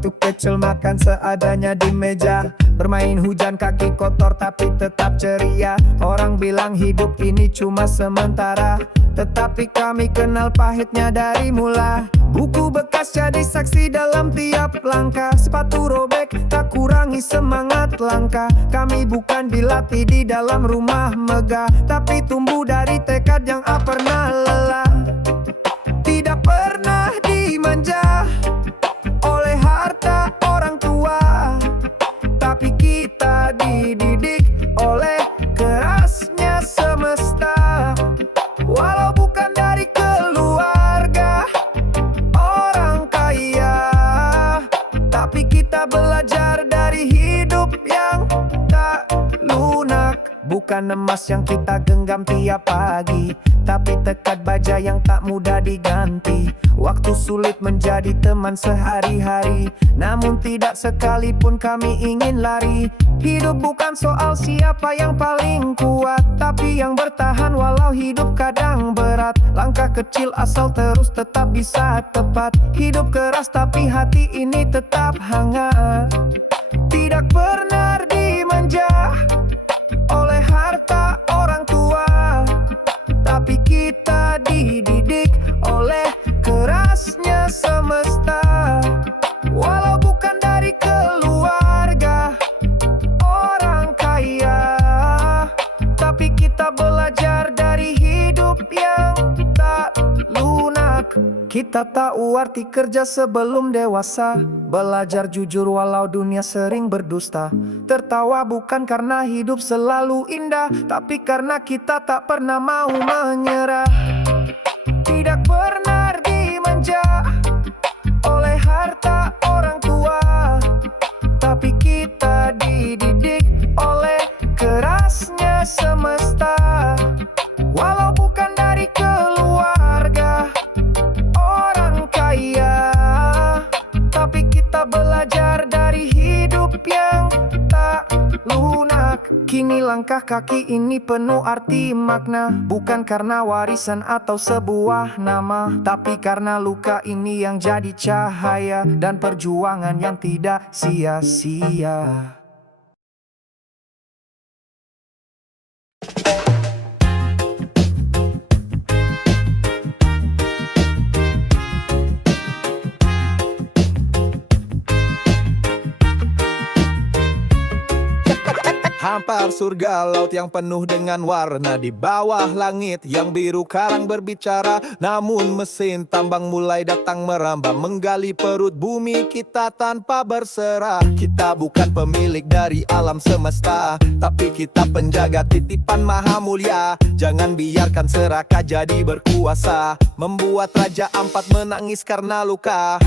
waktu kecil makan seadanya di meja, bermain hujan kaki kotor tapi tetap ceria. Orang bilang hidup ini cuma sementara, tetapi kami kenal pahitnya dari mula. Buku bekas jadi saksi dalam tiap langkah, sepatu robek tak kurangi semangat langkah. Kami bukan dilatih di dalam rumah megah, tapi tumbuh dari tekad yang tak pernah lelah. Tidak pernah dimanja oleh harta orang tua, tapi kita dididik oleh kerasnya semesta. Walau bukan dari keluarga orang kaya, tapi kita belajar dari hidup yang tak lunak. Bukan emas yang kita genggam tiap pagi, tapi tekad baja yang tak mudah diganti. Waktu sulit menjadi teman sehari-hari, namun tidak sekalipun kami ingin lari. Hidup bukan soal siapa yang paling kuat, tapi yang bertahan walau hidup kadang berat. Langkah kecil asal terus tetap bisa tepat. Hidup keras tapi hati ini tetap hangat. Tidak pernah dimanja oleh harta orang tua, tapi kita dididik oleh kerasnya semesta. Walau bukan dari keluarga orang kaya, tapi kita belajar dari hidup yang tak lunak. Kita tahu arti kerja sebelum dewasa, belajar jujur walau dunia sering berdusta. Tertawa bukan karena hidup selalu indah, tapi karena kita tak pernah mau menyerah. Tidak pernah dimanja oleh harta orang tua, tapi kita dididik oleh kerasnya semesta. Walau bukan dari keluarga orang kaya, tapi kita belajar dari hidup yang tak lunak. Kini langkah kaki ini penuh arti makna, bukan karena warisan atau sebuah nama, tapi karena luka ini yang jadi cahaya dan perjuangan yang tidak sia-sia. Hampar surga laut yang penuh dengan warna, di bawah langit yang biru karang berbicara. Namun mesin tambang mulai datang merambah, menggali perut bumi kita tanpa berserah. Kita bukan pemilik dari alam semesta, tapi kita penjaga titipan maha mulia. Jangan biarkan serakah jadi berkuasa, membuat Raja Ampat menangis karena luka.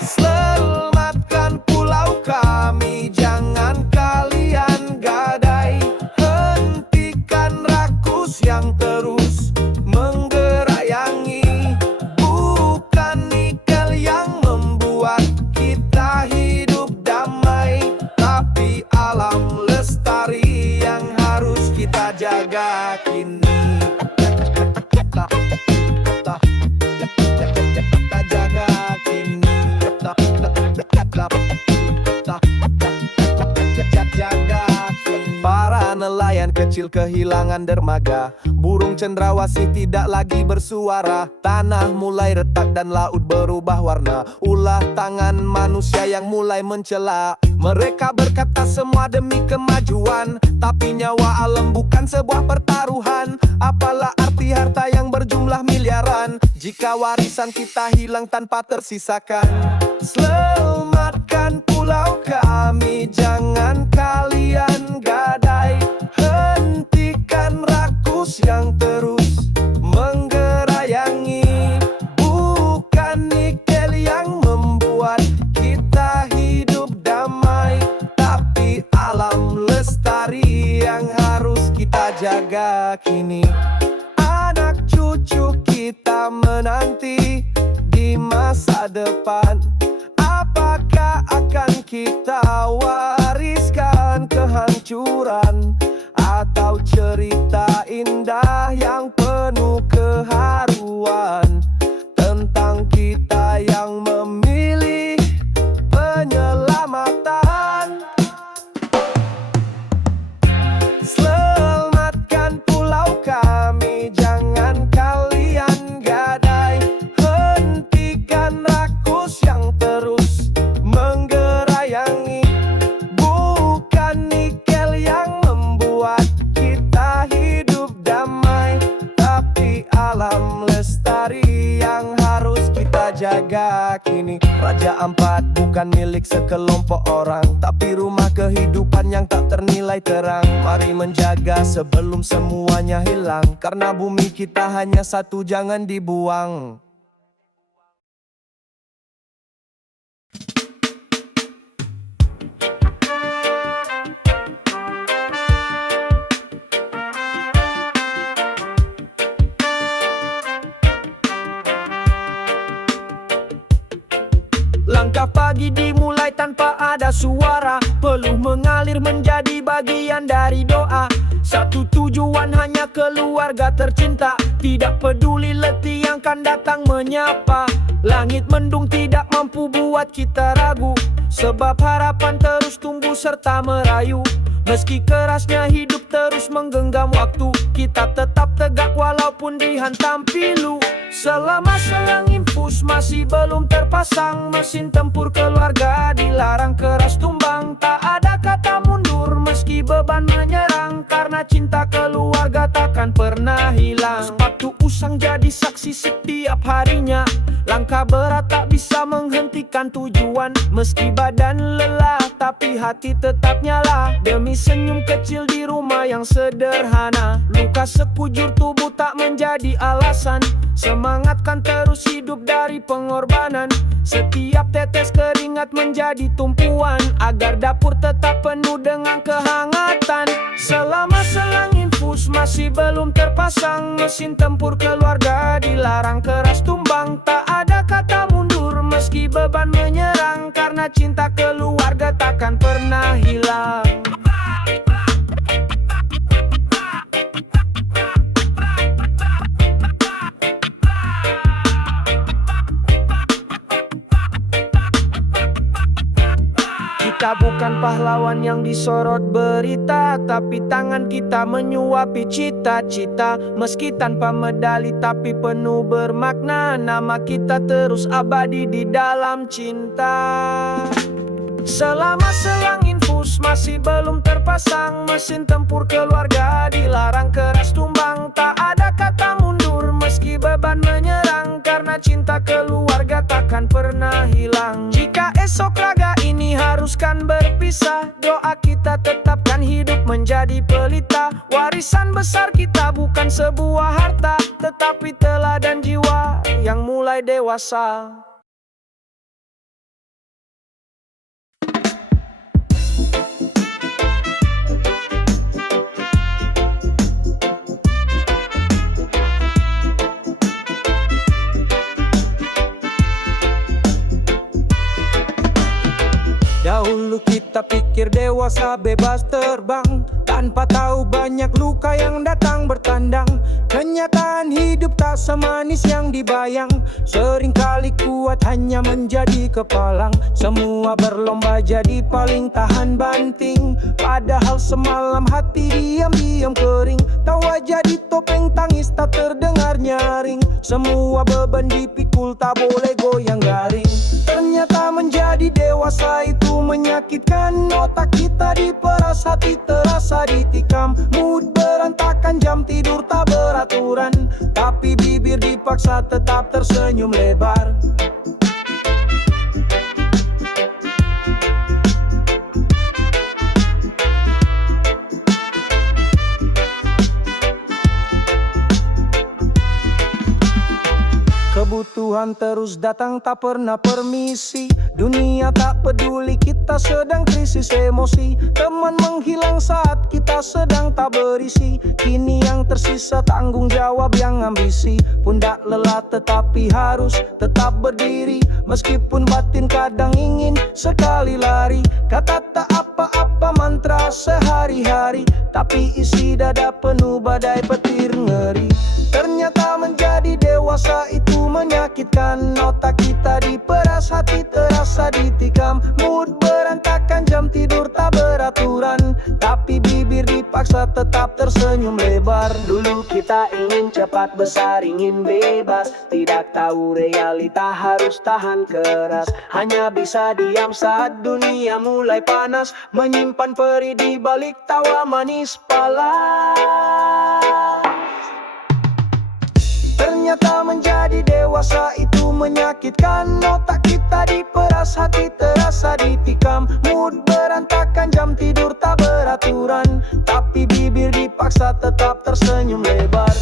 Selamatkan pulau kami, jangan kalian gadai. Hentikan rakus yang terus menggerayangi. Bukan nikel yang membuat kita hidup damai, tapi alam lestari yang harus kita jaga kini. Para nelayan kecil kehilangan dermaga, burung cendrawasih tidak lagi bersuara. Tanah mulai retak dan laut berubah warna, ulah tangan manusia yang mulai mencela. Mereka berkata semua demi kemajuan, tapi nyawa alam bukan sebuah pertaruhan. Apalah arti harta yang berjumlah miliaran, jika warisan kita hilang tanpa tersisakan. Selamatkan pulau kami, jangan kalian gadai. Hentikan rakus yang terus menggerayangi. Bukan nikel yang membuat kita hidup damai, tapi alam lestari yang harus kita jaga kini. Anak cucu kita menanti di masa depan, apakah akan kita wariskan kehancuran, atau cerita indah yang penuh keharuan tentang kita yang memilih penyelamat. Raja Ampat bukan milik sekelompok orang, tapi rumah kehidupan yang tak ternilai terang. Mari menjaga sebelum semuanya hilang, karena bumi kita hanya satu, jangan dibuang. Langkah pagi dimulai tanpa ada suara, peluh mengalir menjadi bagian dari doa. Satu tujuan hanya keluarga tercinta, tidak peduli letih yang kan datang menyapa. Langit mendung tidak mampu buat kita ragu, sebab harapan terus tumbuh serta merayu. Meski kerasnya hidup terus menggenggam waktu, kita tetap tegak walaupun dihantam pilu. Selama selang infus masih belum terpasang, mesin tempur keluarga dilarang keras tumbang. Tak ada kata mundur meski beban menyerang, karena cinta keluarga takkan pernah hilang. Sepatu usang jadi saksi setiap harinya, langkah berat tak bisa menghentikan tujuan. Meski badan lelah tapi hati tetap nyala, demi senyum kecil di rumah yang sederhana. Luka sekujur tubuh tak menjadi alasan, semangatkan terus hidup dari pengorbanan. Setiap tetes keringat menjadi tumpuan, agar dapur tetap penuh dengan kehangatan. Selama selang infus masih belum terpasang, mesin tempur keluarga dilarang keras tumbang. Tak ada kata mundur meski beban menyerang, karena cinta keluarga takkan pernah hilang. Kita bukan pahlawan yang disorot berita, tapi tangan kita menyuapi cita-cita. Meski tanpa medali tapi penuh bermakna, nama kita terus abadi di dalam cinta. Selama selang infus masih belum terpasang, mesin tempur keluarga dilarang keras tumbang. Tak ada kata mundur meski beban menyerang, karena cinta keluarga takkan pernah hilang. Jika esok raga ini haruskan berpisah, doa kita tetapkan hidup menjadi pelita. Warisan besar kita bukan sebuah harta, tetapi teladan jiwa yang mulai dewasa. Dahulu kita pikir dewasa bebas terbang, tanpa tahu banyak luka yang datang bertandang. Kenyataan hidup tak semanis yang dibayang, seringkali kuat hanya menjadi kepalang. Semua berlomba jadi paling tahan banting, padahal semalam hati diam-diam kering. Tawa jadi topeng tangis tak terdengar nyaring, semua beban dipikul tak boleh goyang garing. Ternyata menjadi dewasa itu menyakitkan, otak kita diperas, hati terasa ditikam. Mood berantakan, jam tidur tak beraturan, tapi bibir dipaksa tetap tersenyum lebar. Kebutuhan terus datang tak pernah permisi, dunia tak peduli kita sedang krisis emosi. Teman menghilang saat kita sedang tak berisi, kini yang tersisa tanggung jawab yang ambisi. Pundak lelah tetapi harus tetap berdiri, meskipun batin kadang ingin sekali lari. Kata tak apa-apa mantra sehari-hari, tapi isi dada penuh badai petir ngeri. Ternyata menjadi dewasa itu menyakitkan, otak kita diperas, hati terasa ditikam. Mood berantakan, jam tidur tak beraturan, tapi bibir dipaksa tetap tersenyum lebar. Dulu kita ingin cepat besar, ingin bebas, tidak tahu realita harus tahan keras. Hanya bisa diam saat dunia mulai panas, menyimpan peri di balik tawa manis pala. ternyata menjadi dewasa itu menyakitkan. Otak kita diperas, hati terasa ditikam. Mood berantakan, jam tidur tak beraturan, tapi bibir dipaksa tetap tersenyum lebar.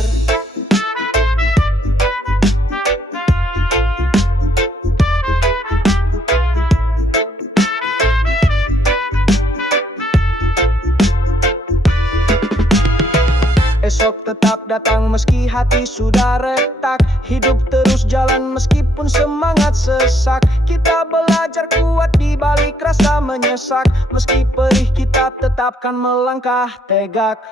Esok tetap datang meski hati sudah retak. Hidup terus jalan meskipun semangat sesak. Kita belajar kuat di balik rasa menyesak. Meski perih kita tetapkan melangkah tegak.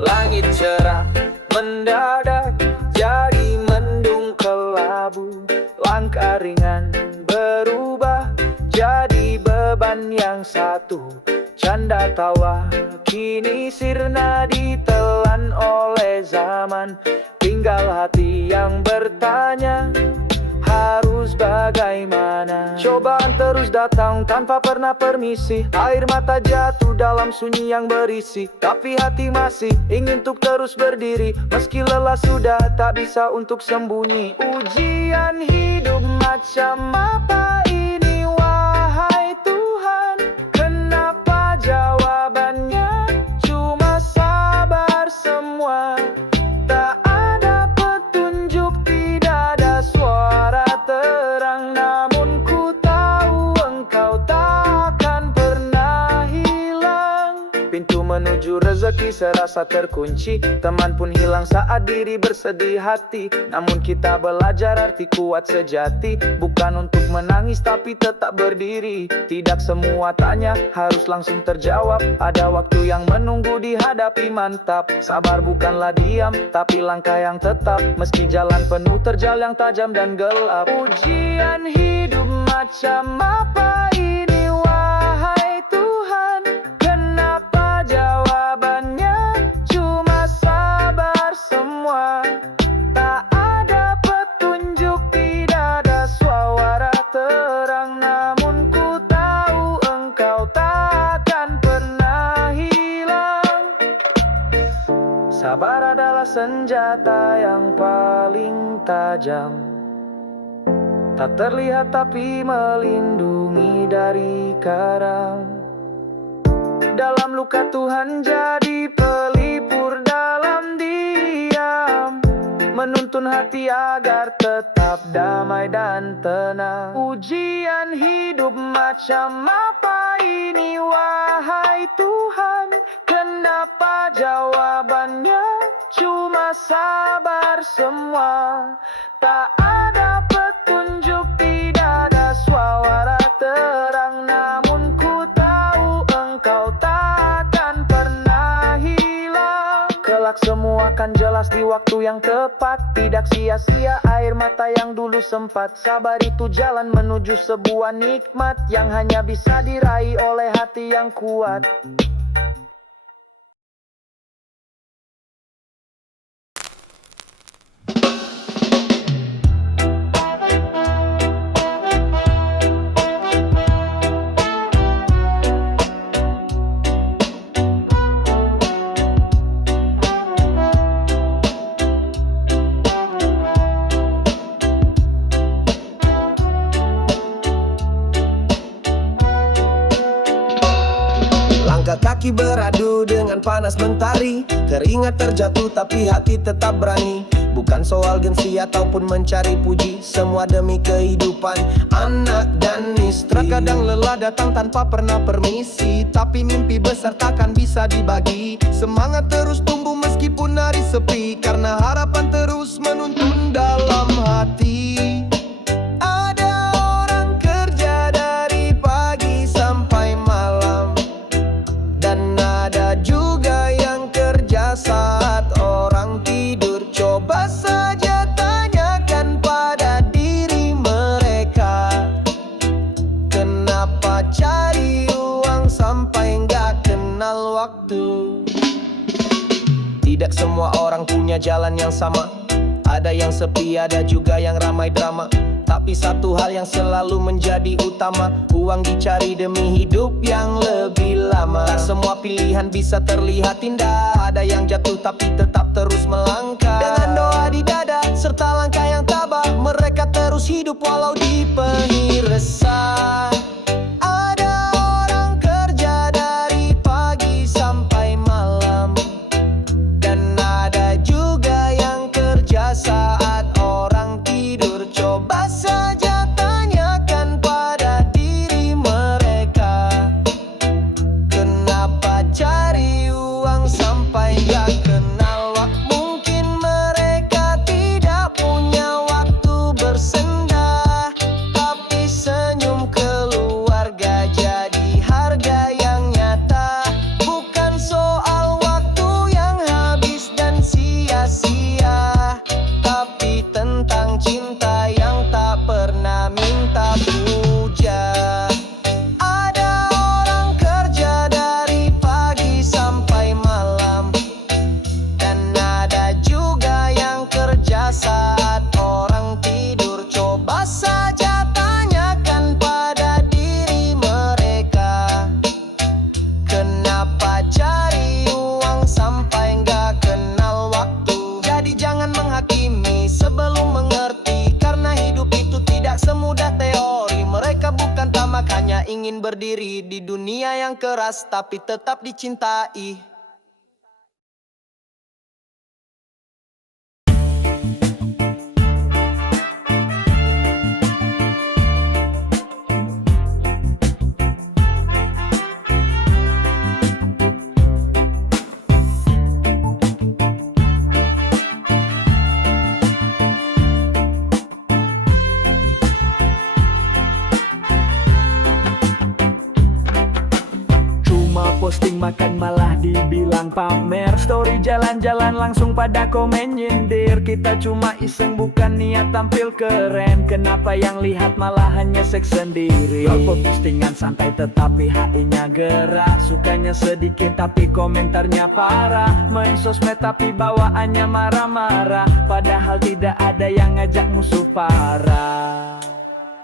Langit cerah mendadak jadi mendung kelabu. Langkah ringan berubah jadi beban yang satu. Canda tawa kini sirna ditelan oleh zaman. Tinggal hati yang bertanya, harus bagaimana? Cobaan terus datang tanpa pernah permisi. Air mata jatuh dalam sunyi yang berisi, tapi hati masih ingin untuk terus berdiri. Meski lelah sudah tak bisa untuk sembunyi. Ujian hidup macam apa ini wahai Tuhan? Kenapa jawabannya cuma sabar semua? Tak ada petunjuk, tidak ada suara terang, namun ku tahu Engkau takkan pernah hilang. Pintu menuju rezeki serasa terkunci, teman pun hilang saat diri bersedih hati. Namun kita belajar arti kuat sejati, bukan untuk menangis tapi tetap berdiri. Tidak semua tanya harus langsung terjawab, ada waktu yang menunggu dihadapi mantap. Sabar bukanlah diam, tapi langkah yang tetap. Meski jalan penuh terjal yang tajam dan gelap. Ujian hidup macam apa ini wahai Tuhan? Kenapa jawabannya cuma sabar semua? Tak ada petunjuk, tidak ada suara terang, namun ku tahu Engkau takkan pernah hilang. Sabar adalah senjata yang paling tajam, tak terlihat tapi melindungi dari karam. Dalam luka Tuhan jadi pelipur dalam diam, menuntun hati agar tetap damai dan tenang. Ujian hidup macam apa ini wahai Tuhan? Kenapa jawabannya cuma sabar semua? Tak ada petunjuk, tidak ada suara terang, namun ku tahu Engkau takkan pernah hilang. Kelak semua akan jelas di waktu yang tepat, tidak sia-sia air mata yang dulu sempat. Sabar itu jalan menuju sebuah nikmat yang hanya bisa diraih oleh hati yang kuat. Kaki beradu dengan panas mentari, keringat terjatuh tapi hati tetap berani. Bukan soal gengsi ataupun mencari puji, semua demi kehidupan anak dan istri. Terkadang lelah datang tanpa pernah permisi, tapi mimpi besar takkan bisa dibagi. Semangat terus tumbuh meskipun hari sepi, karena harapan terus menuntun dalam hati. Saat orang tidur, coba saja tanyakan pada tidak semua orang punya jalan yang sama. Ada yang sepi, ada juga yang ramai drama. Tapi satu hal yang selalu menjadi utama, uang dicari demi hidup yang lebih lama. Tak semua pilihan bisa terlihat indah. Ada yang jatuh tapi tetap terus melangkah. Dengan doa di dada serta langkah yang tabah, mereka terus hidup walau dipenuhi resah. Ada orang kerja dari pagi sampai malam, dan ada juga yang kerja saat orang tidur. Coba saja tanyakan pada diri mereka, kenapa cari uang sampai gak kenal waktu. Mungkin mereka tidak punya waktu bersendah, tapi senyum keluarga jadi harga yang nyata. Bukan soal waktu yang habis dan sia-sia, tapi tentang cinta yang tak pernah minta puja. Ada orang kerja dari pagi sampai malam, dan ada juga yang kerja saat orang tidur. Coba saja tanyakan pada diri mereka, kenapa cari uang sampai nggak kenal waktu. Jadi jangan menghakimi sebelum mengerti, karena hidup itu tidak semudah teori. Mereka bukan tamak, hanya ingin berdiri di dunia yang keras tapi tetap dicintai. Cuma posting makan malah dibilang pamer, story jalan-jalan langsung pada komen nyindir. Kita cuma iseng bukan niat tampil keren, kenapa yang lihat malah hanya seks sendiri. Upload postingan santai tetapi HI-nya gerak, sukanya sedikit tapi komentarnya parah. Main sosmed tapi bawaannya marah-marah, padahal tidak ada yang ngajak musuh parah.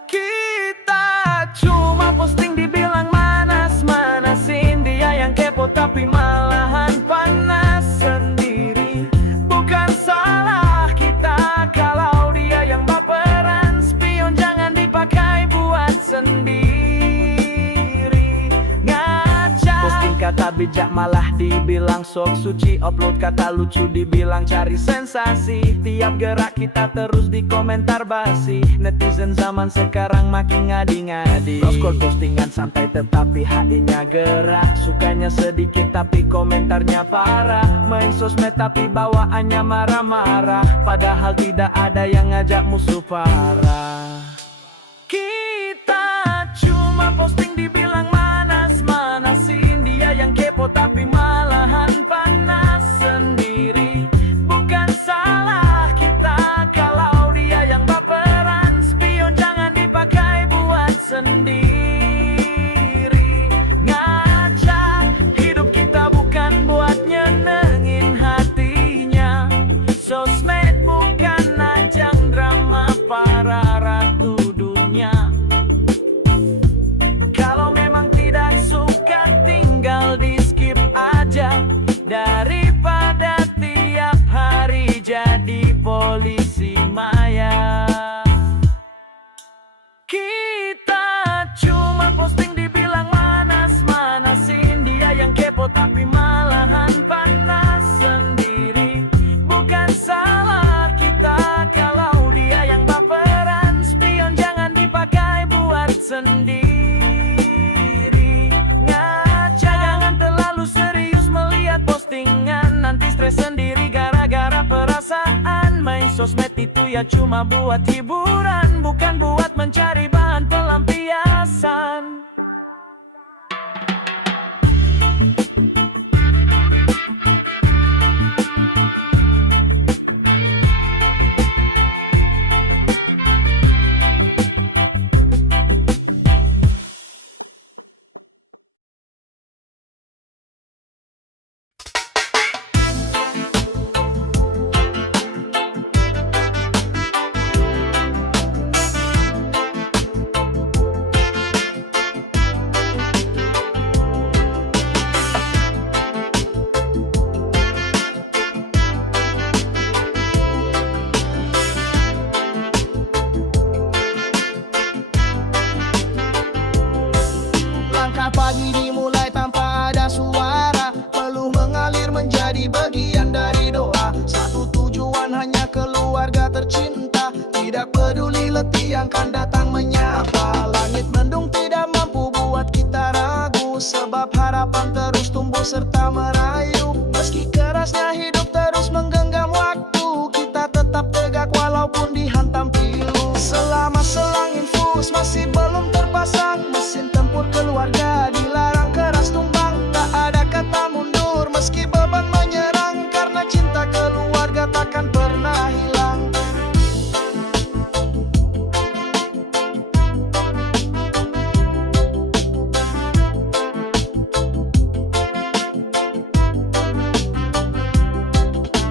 Kita cuma posting dibilang manas-manasin, dia yang kepo tapi malahan panas sendiri. Bukan salah kita kalau dia yang baperan, spion jangan dipakai buat sendiri. Ngaca posting kata bijak malah dibilang sok suci, upload kata lucu dibilang cari sensasi. Tiap gerak kita terus di komentar basi, netizen zaman sekarang makin ngadi-ngadi. Scroll postingan santai tetapi HI-nya gerak, sukanya sedikit tapi komentarnya parah. Main sosmed tapi bawaannya marah-marah, padahal tidak ada yang ngajak musuh parah. Kita cuma posting dibilang manas-manasin, dia yang kepo tapi malahan panas sendiri. Bukan salah kita kalau dia yang baperan, spion jangan dipakai buat sendiri. Ngaca, hidup kita bukan buat nyenengin hatinya. Sosmed bukan ajang drama para ratu dunia. Kalau memang tidak suka tinggal di skip aja, daripada tiap hari jadi polisi maya. Kita cuma posting dibilang manas-manasin, dia yang kepo tapi malahan panas sendiri. Bukan salah kita kalau dia yang baperan, spion jangan dipakai buat sendiri. Ngaca, jangan terlalu serius melihat postingan, nanti stres sendiri gara-gara perasaan. Main sosmed itu ya cuma buat hiburan, bukan buat mencari bahan pelampiasan. menjadi bagian dari doa. Satu tujuan hanya keluarga tercinta, tidak peduli letih yang kan datang menyapa. Langit mendung tidak mampu buat kita ragu, sebab harapan terus tumbuh serta merayu. Meski kerasnya hidup terus menggenggam waktu, kita tetap tegak walaupun dihantam pilu. Selama selang infus masih belum terpasang, mesin tempur keluarga dilarang keras tumbang. Tak ada kata mundur meski beban menyerang, karena cinta keluarga takkan pernah hilang.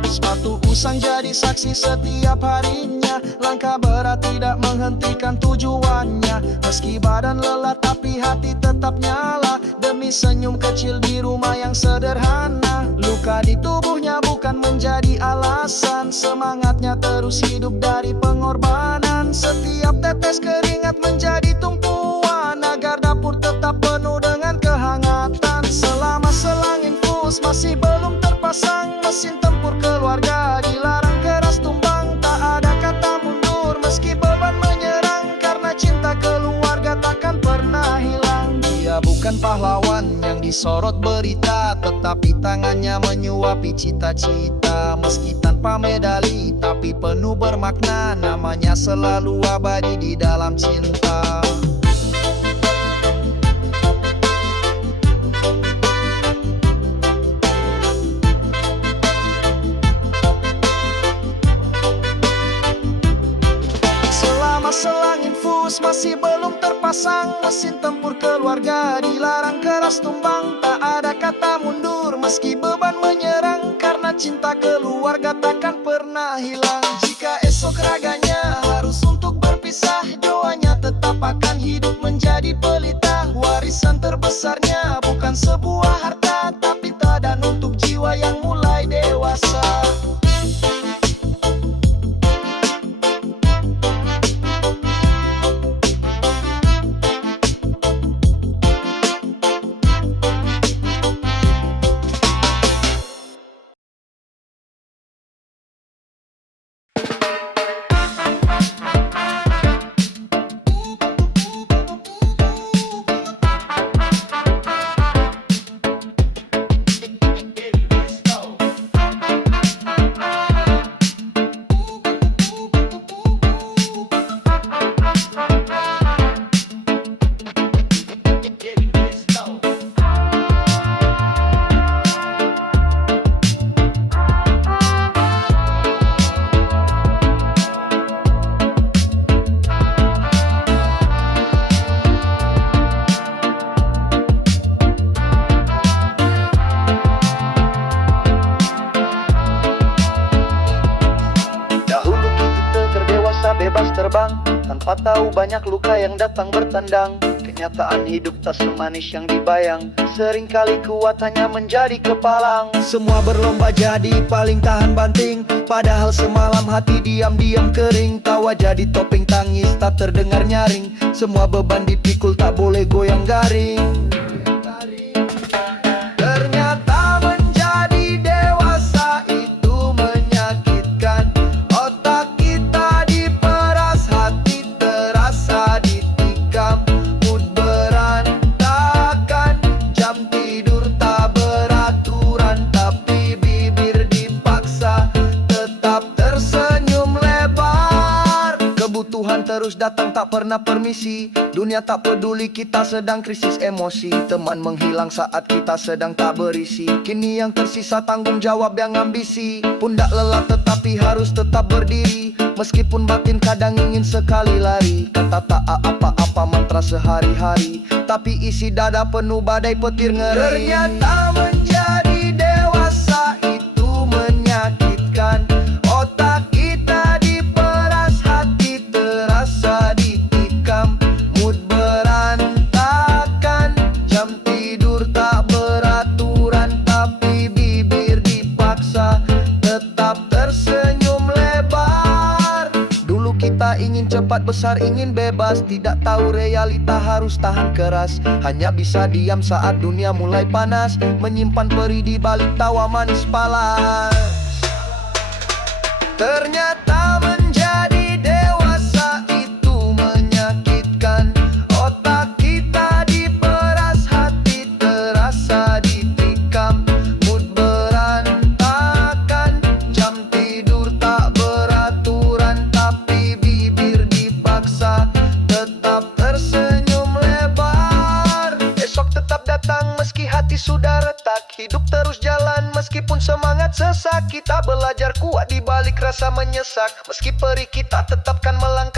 Sepatu usang jadi saksi setiap harinya, langkah berat tidak menghentikan tujuannya. Meski badan lelah tapi hati tetap nyala, demi senyum kecil di rumah yang sederhana. Luka di tubuhnya bukan menjadi alasan, semangatnya terus hidup dari pengorbanan. Setiap tetes keringat menjadi tumpuan, agar dapur tetap penuh dengan kehangatan. Selama selang infus masih belum terpasang, mesin tempur keluarga dilarang keras tumbang. Tak ada kata mundur meski beban menyerang, karena cinta keluarga takkan pernah hilang. Dia bukan pahlawan yang disorot berita, tetapi tangannya menyuapi cita-cita. Meski tanpa medali tapi penuh bermakna, namanya selalu abadi di dalam cinta. Selang infus masih belum terpasang, mesin tempur keluarga dilarang keras tumbang. Tak ada kata mundur meski beban menyerang, karena cinta keluarga takkan pernah hilang. Jika esok raganya harus untuk berpisah, doanya tetap akan hidup menjadi pelita. Warisan terbesarnya bukan sebuah harta, tapi teladan untuk jiwa yang mulai dewasa. Bebas terbang tanpa tahu banyak luka yang datang bertandang. Kenyataan hidup tak semanis yang dibayang, seringkali kuat hanya menjadi kepalang. Semua berlomba jadi paling tahan banting, padahal semalam hati diam-diam kering. Tawa jadi topeng tangis tak terdengar nyaring, semua beban dipikul tak boleh goyang garing. Ternyata menjadi dewasa itu menyakitkan. Otak kita diperas, hati terasa ditikam. Mood berantakan, jam tidur tak beraturan, tapi bibir dipaksa tetap tersenyum lebar. Kebutuhan terus datang tak pernah permisi, dunia tak peduli kita sedang krisis emosi. Teman menghilang saat kita sedang tak berisi, kini yang tersisa tanggung jawab yang ambisi. Pundak lelah tetapi harus tetap berdiri, meskipun batin kadang ingin sekali lari. Kata tak apa-apa mantra sehari-hari, tapi isi dada penuh badai petir ngeri. Ternyata menjadi dewasa itu menyakitkan. Otak kita diperas, hati terasa ditikam. Mood berantakan, jam tidur tak beraturan, tapi bibir dipaksa tetap tersenyum lebar. Dulu kita ingin cepat besar ingin bebas, tidak tahu realita harus tahan keras. Hanya bisa diam saat dunia mulai panas, menyimpan peri di balik tawa manis palas. Ternyata menjadi dewasa itu menyakitkan. Otak kita diperas, hati terasa ditikam. Mood berantakan, jam tidur tak beraturan, tapi bibir dipaksa tetap tersenyum lebar. Esok tetap datang meski hati sudah retak. Hidup terus jalan meskipun semangat sesak. Kita belajar kuat di balik rasa menyesak. Meski perih kita tetapkan melangkah.